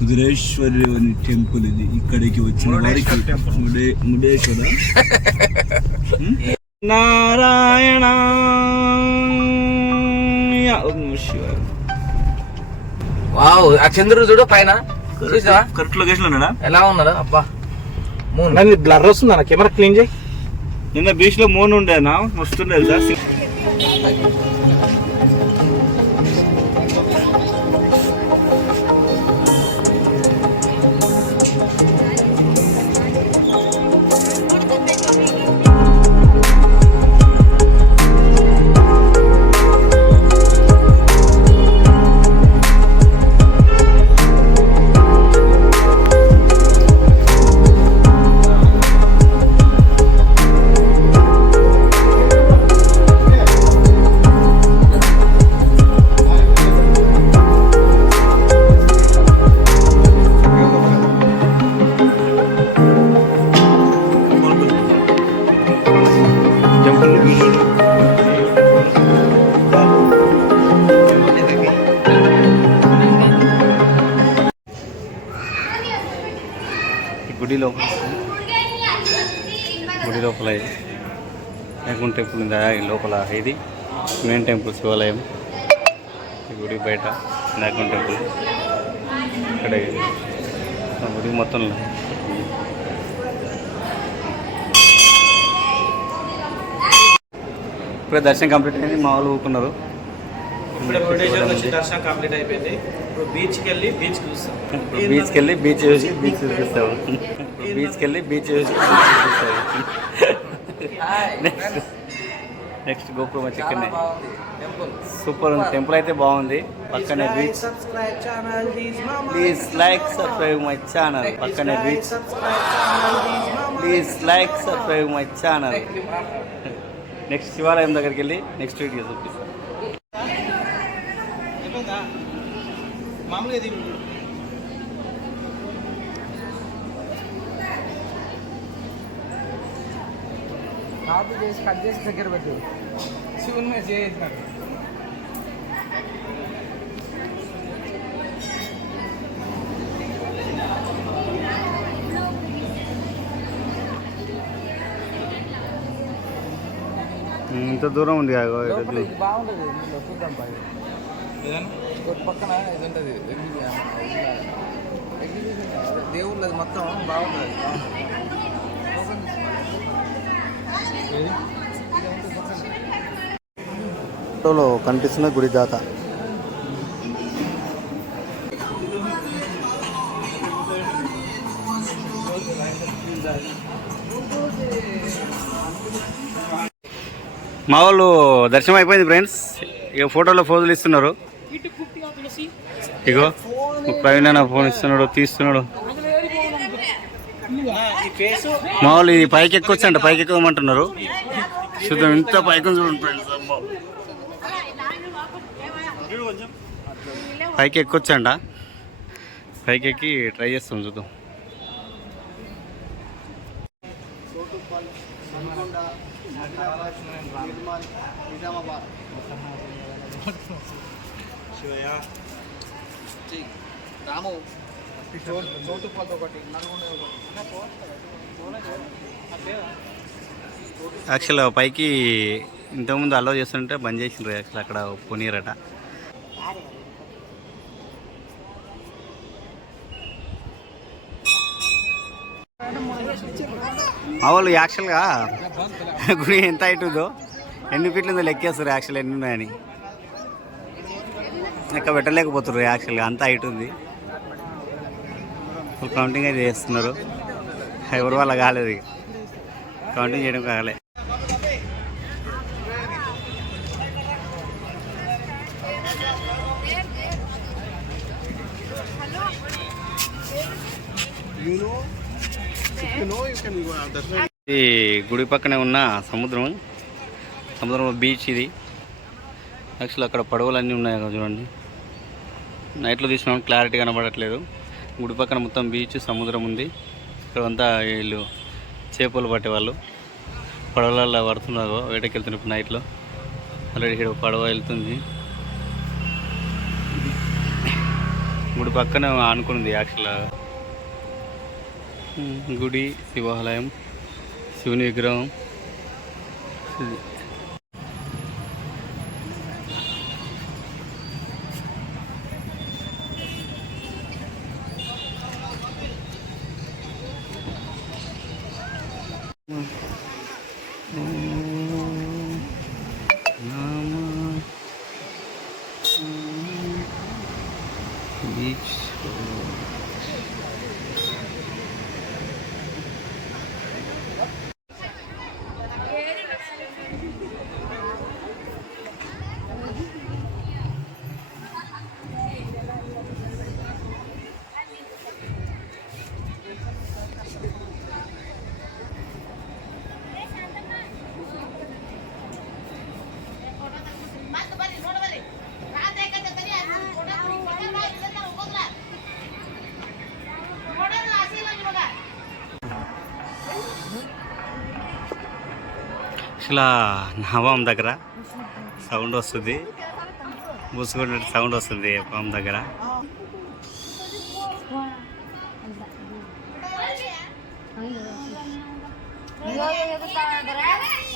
ముద్రేశ్వరి temple ఇది. ఇక్కడికి వచ్చిన వారికి ముడేశ్వర నారాయణ వావ్, ఆ చంద్రుడు చూడు పైన. కరెక్ట్ లొకేషన్ ఉన్నాడా? ఎలా ఉన్నాడు అబ్బా. బ్లర్ వస్తుంది అన్న, కెమెరా క్లీన్ చేయి. నిన్న బీచ్ లో మూన్ ఉండేనా, వస్తుండే కదా. గుడి లోపల వైకుంఠ టెంపుల్ ఉంది లోపల. ఇది మెయిన్ టెంపుల్ శివాలయం. ఈ గుడి బయట వైకుంఠ టెంపుల్. ఇక్కడ గుడి మొత్తం ఇప్పుడే దర్శనం కంప్లీట్ అయింది. మా వాళ్ళు ఊరుకున్నారు. దర్శనం కంప్లీట్ అయిపోయింది. ఇప్పుడు బీచ్కి వెళ్ళి బీచ్ చూస్తాం. బీచ్కి వెళ్ళి బీచ్ చూసి బీచ్ చూపిస్తావు. బీచ్కి వెళ్ళి బీచ్ చూసి చూపిస్తావు. నెక్స్ట్ గోపురం చికెన్ సూపర్ ఉంది. టెంపుల్ అయితే బాగుంది. పక్కనే beach. Please like subscribe my channel. పక్కనే beach. Please like subscribe my channel. Next శివాలయం దగ్గరికి వెళ్ళి నెక్స్ట్ వీడియో చూపిస్తాం. మామూలుగా ఇది కాపీ చేసి కట్ చేసి దగ్గర పెట్టు. శివుని మీద చేసినాడు. ఇంత దూరం ఉంది. బాగుంటుంది. చూద్దాం పై పక్కన ఇది ఉంటుంది. దేవుళ్ళది మొత్తం బాగుంటుంది. ఫోటోలో కనిపిస్తున్న గుడి దాత. మా వాళ్ళు దర్శనం అయిపోయింది ఫ్రెండ్స్. ఇక ఫోటోలో ఫోజులు ఇస్తున్నారు. ఇగో ప్రవీణ్ అన్న ఫోన్ ఇస్తున్నాడు, తీస్తున్నాడు. మా వాళ్ళు ఇది పైకి ఎక్కొచ్చు అంట. పైకి ఎక్కువమంటున్నారు. చూద్దాం. ఇంత పైకి చూడండి ఫ్రెండ్స్. పైకి ఎక్కొచ్చంట. పైకి ఎక్కి ట్రై చేస్తాం. చూద్దాం. యాక్చువల్ పైకి ఇంతకుముందు అలౌ చేస్తుంటే బంద్ చేసిండ్రు. యాక్చువల్ అక్కడ పోనీరట. మా వాళ్ళు యాక్చువల్గా గుడి ఎంత హైట్ ఉందో, ఎన్ని ఫీట్లు ఉందో లెక్కేస్తారు. యాక్చువల్ ఎన్ని ఉన్నాయని లెక్క పెట్టలేకపోతున్నారు. యాక్చువల్గా అంత హైట్ ఉంది. ఫుల్ కౌంటింగ్ అయితే చేస్తున్నారు. ఎవరి వల్ల కాలేదు. కౌంటింగ్ చేయడం కాలే. ఈ గుడి పక్కనే ఉన్న సముద్రం బీచ్ ఇది. యాక్చువల్ అక్కడ పడవలు అన్నీ ఉన్నాయి కదా చూడండి. నైట్లో తీసినాం, క్లారిటీ కనబడట్లేదు. గుడి పక్కన మొత్తం బీచ్, సముద్రం ఉంది. ఇక్కడ అంతా వీళ్ళు చేపలు పట్టేవాళ్ళు పడవలలో పడుతున్నారు. వేటకి వెళ్తున్నప్పుడు నైట్లో. ఆల్రెడీ ఇక్కడ పడవ వెళ్తుంది. గుడి పక్కన ఆనుకున్నది యాక్చువల్గా. గుడి, శివాలయం, శివుని విగ్రహం. బీచ్ ఇలా నవాం దగ్గర సౌండ్ వస్తుంది, మూసుకున్నట్టు సౌండ్ వస్తుంది పాము దగ్గర. Yo,